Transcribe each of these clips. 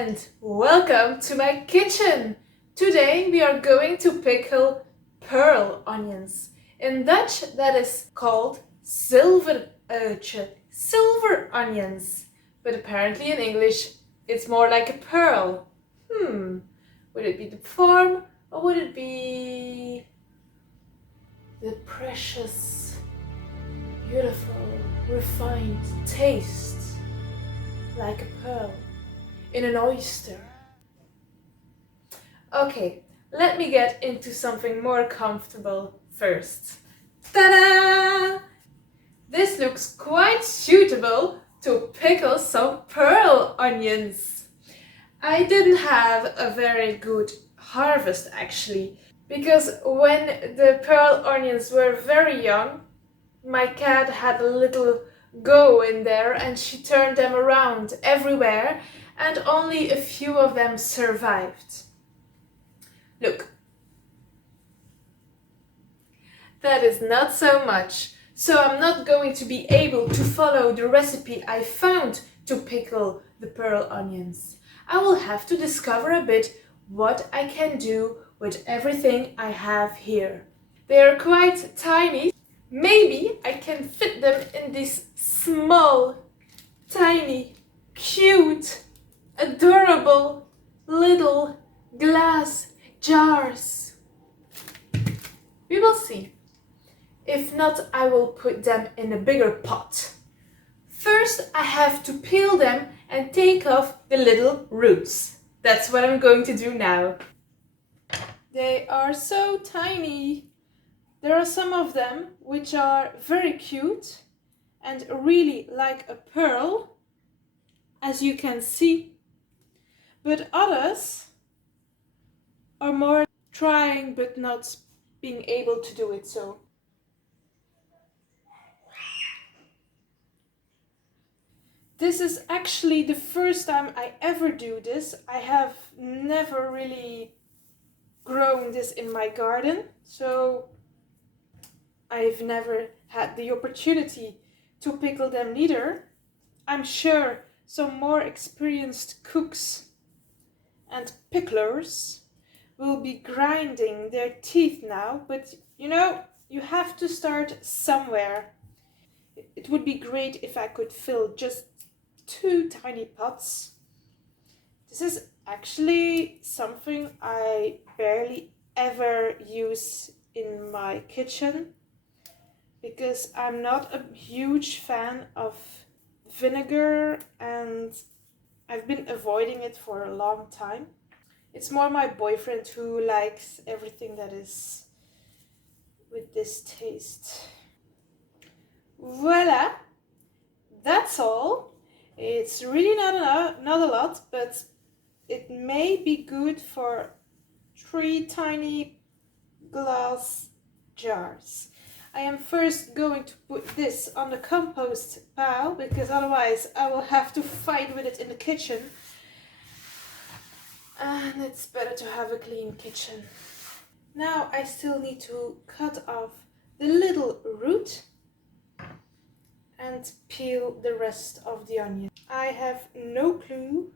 and welcome to my kitchen! Today we are going to pickle pearl onions. In Dutch that is called zilveruitje, silver onions. But apparently in English it's more like a pearl. Would it be the form or would it be the precious, beautiful, refined taste like a pearl in an oyster? Okay, let me get into something more comfortable first. Ta-da! This looks quite suitable to pickle some pearl onions. I didn't have a very good harvest actually, because when the pearl onions were very young, my cat had a little go in there and she turned them around everywhere and only a few of them survived. Look, that is not so much, so I'm not going to be able to follow the recipe I found to pickle the pearl onions. I will have to discover a bit what I can do with everything I have here. They are quite tiny. Maybe I can fit them in these small, tiny, cute, adorable little glass jars. We will see. If not, I will put them in a bigger pot. First, I have to peel them and take off the little roots. That's what I'm going to do now. They are so tiny. There are some of them which are very cute and really like a pearl, as you can see. But others are more trying but not being able to do it so. This is actually the first time I ever do this. I have never really grown this in my garden, so I've never had the opportunity to pickle them neither. I'm sure some more experienced cooks and picklers will be grinding their teeth now, but you have to start somewhere. It would be great if I could fill just 2 tiny pots. This is actually something I barely ever use in my kitchen because I'm not a huge fan of vinegar and I've been avoiding it for a long time. It's more my boyfriend who likes everything that is with this taste. Voila! That's all. It's really not a lot, but it may be good for 3 tiny glass jars. I am first going to put this on the compost pile because otherwise I will have to fight with it in the kitchen. And it's better to have a clean kitchen. Now I still need to cut off the little root and peel the rest of the onion. I have no clue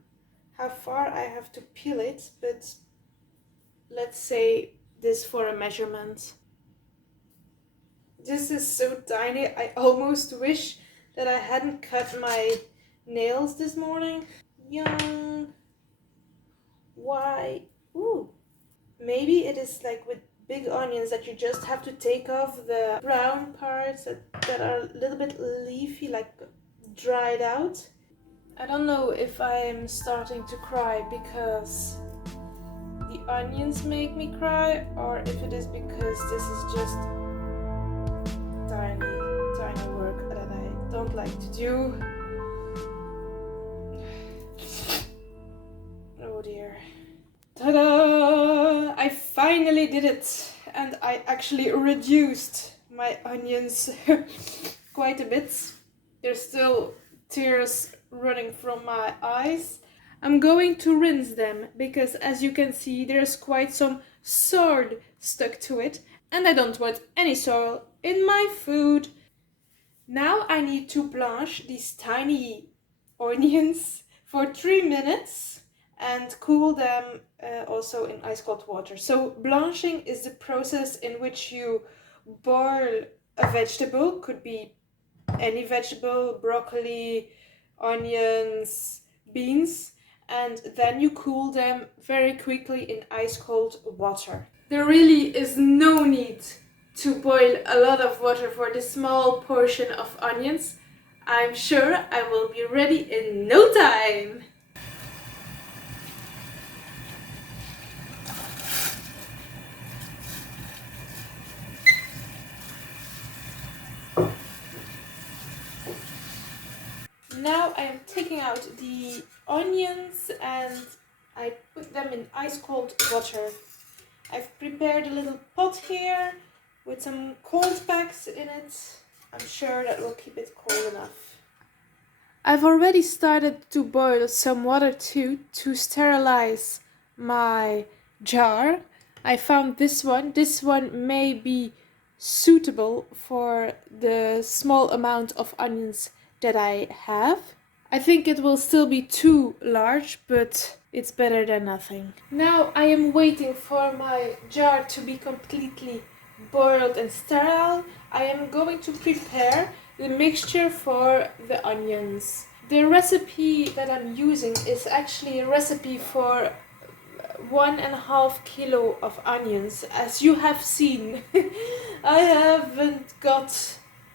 how far I have to peel it, but let's say this for a measurement. This is so tiny, I almost wish that I hadn't cut my nails this morning. Young. Why? Ooh. Maybe it is like with big onions that you just have to take off the brown parts that are a little bit leafy, like dried out. I don't know if I'm starting to cry because the onions make me cry or if it is because this is just tiny work that I don't like to do. Oh dear. Ta-da! I finally did it and I actually reduced my onions quite a bit. There's still tears running from my eyes. I'm going to rinse them because as you can see there's quite some soil stuck to it and I don't want any soil in my food. Now I need to blanch these tiny onions for 3 minutes and cool them also in ice cold water. So blanching is the process in which you boil a vegetable, could be any vegetable, broccoli, onions, beans, and then you cool them very quickly in ice cold water. There really is no need to boil a lot of water for this small portion of onions. I'm sure I will be ready in no time. Now I am taking out the onions and I put them in ice cold water. I've prepared a little pot here with some cold packs in it. I'm sure that will keep it cold enough. I've already started to boil some water too to sterilize my jar. I found this one. This one may be suitable for the small amount of onions that I have. I think it will still be too large, but it's better than nothing. Now I am waiting for my jar to be completely boiled and sterile. I am going to prepare the mixture for the onions. The recipe that I'm using is actually a recipe for 1.5 kilo of onions. As you have seen, I haven't got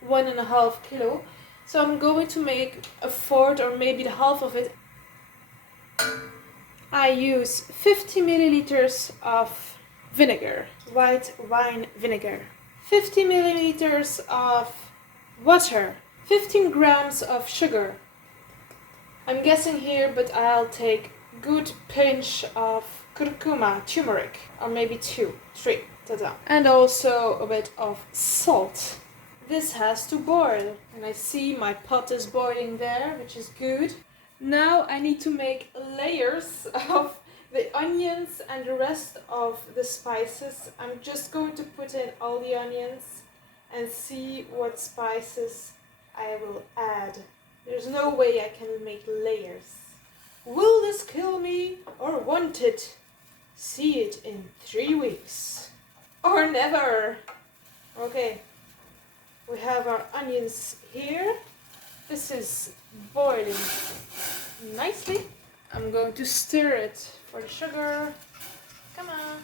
1.5 kilo. So I'm going to make a fourth or maybe the half of it. I use 50 milliliters of vinegar, white wine vinegar, 50 milliliters of water, 15 grams of sugar. I'm guessing here, but I'll take good pinch of curcuma, turmeric, or maybe 2, 3, ta-da. And also a bit of salt. This has to boil, and I see my pot is boiling there, which is good. Now I need to make layers of the onions and the rest of the spices. I'm just going to put in all the onions and see what spices I will add. There's no way I can make layers. Will this kill me or won't it? See it in 3 weeks. Or never. Okay. We have our onions here. This is boiling nicely. I'm going to stir it for the sugar. Come on.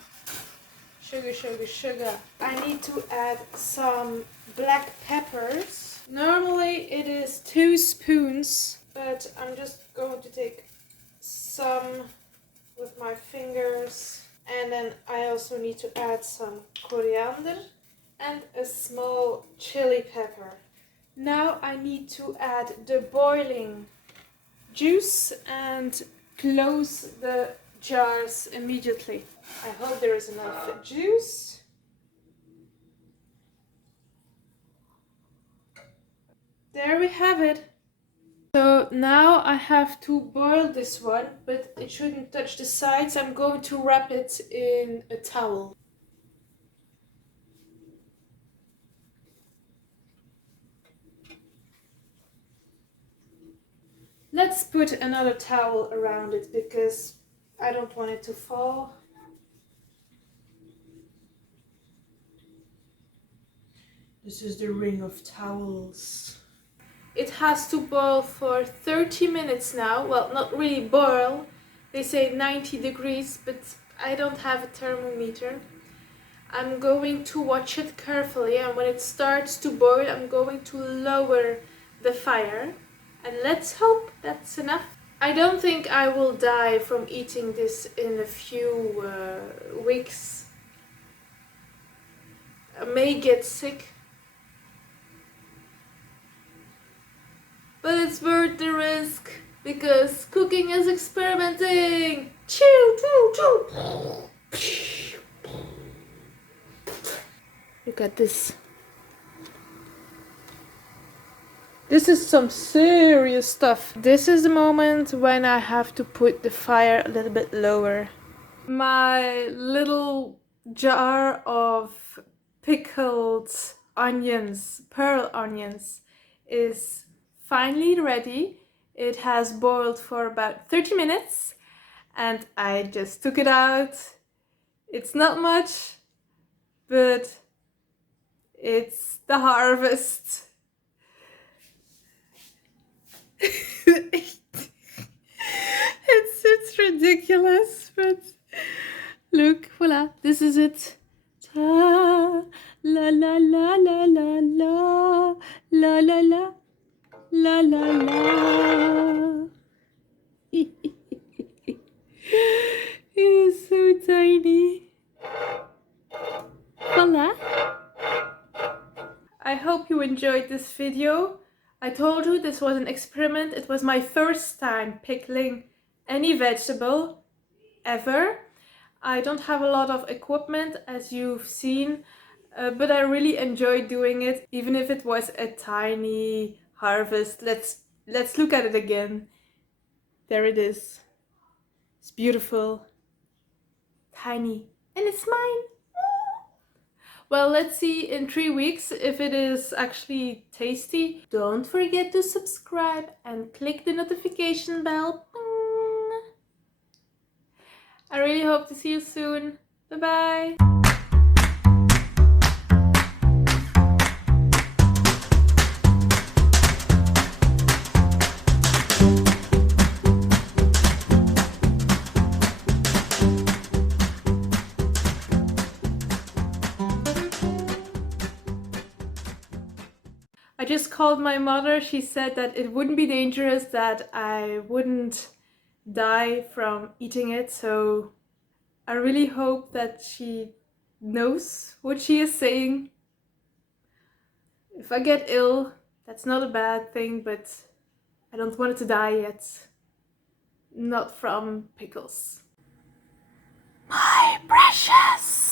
Sugar, sugar, sugar. I need to add some black peppers. Normally it is 2 spoons, but I'm just going to take some with my fingers. And then I also need to add some coriander and a small chili pepper. Now I need to add the boiling juice and close the jars immediately. I hope there is enough juice. There we have it. So now I have to boil this one, but it shouldn't touch the sides. I'm going to wrap it in a towel. Let's put another towel around it because I don't want it to fall. This is the ring of towels. It has to boil for 30 minutes now. Well, not really boil. They say 90 degrees, but I don't have a thermometer. I'm going to watch it carefully, and when it starts to boil, I'm going to lower the fire. And let's hope that's enough. I don't think I will die from eating this in a few weeks. I may get sick. But it's worth the risk because cooking is experimenting. Chew, chew, chew. Look at this. This is some serious stuff. This is the moment when I have to put the fire a little bit lower. My little jar of pickled onions, pearl onions, is finally ready. It has boiled for about 30 minutes and I just took it out. It's not much, but it's the harvest. It's ridiculous, but look, voila, this is it. Ta la la la la la la la la la la la la. It is so tiny. Voila. I hope you enjoyed this video. I told you this was an experiment. It was my first time pickling any vegetable ever. I don't have a lot of equipment, as you've seen, but I really enjoyed doing it, even if it was a tiny harvest. Let's look at it again. There it is. It's beautiful, tiny, and it's mine. Well, let's see in 3 weeks if it is actually tasty. Don't forget to subscribe and click the notification bell. I really hope to see you soon. Bye bye. I just called my mother. She said that it wouldn't be dangerous, that I wouldn't die from eating it. So I really hope that she knows what she is saying. If I get ill, that's not a bad thing, but I don't want it to die yet. Not from pickles. My precious!